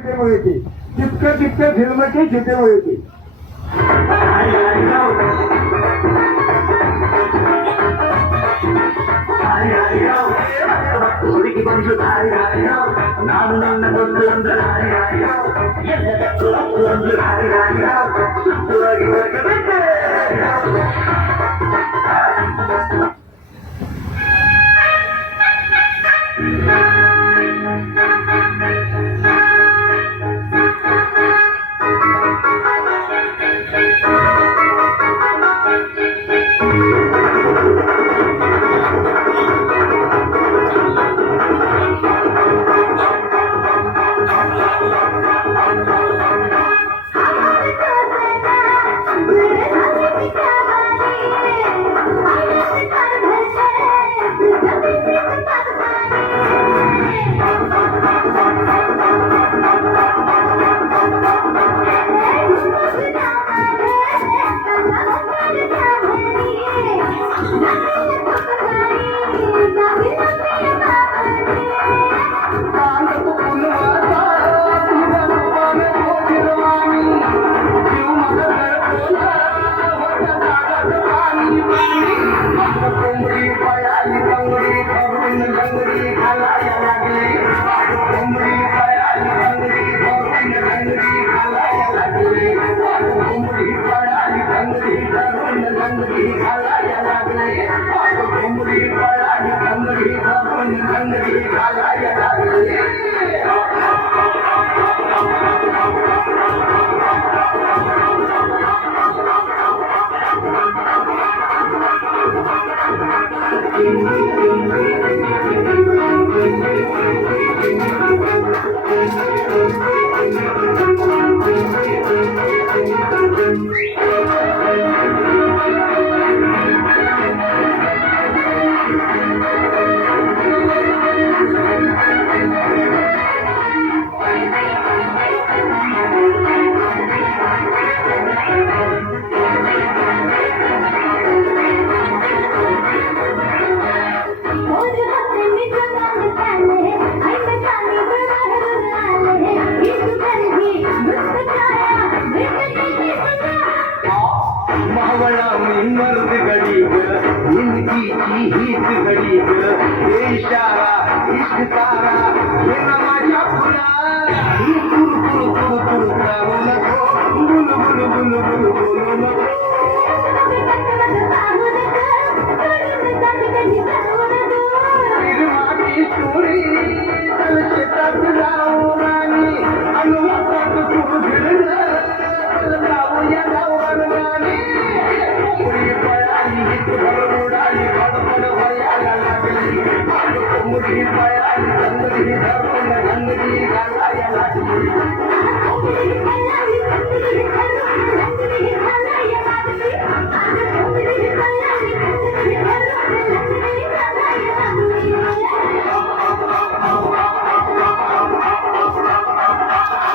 जितेमुळे येते तितकं तितकं फिल्मची जितेमुळे येते. ನಾನು ನನ್ನ ಗೊತ್ತೊಂದು मर्द गड़ी जिंदगी की हित घड़ी इशारा इश्क तारा ये नमाजा फुला ये तुर तुर तुर तुर करो नको बुल बुल बुल बुल बोलो नको फिर माटी चोरी चल शेतात जाऊ राणी अनुवाद तू भिडला जाऊ या जाऊ राणी मुझी पाया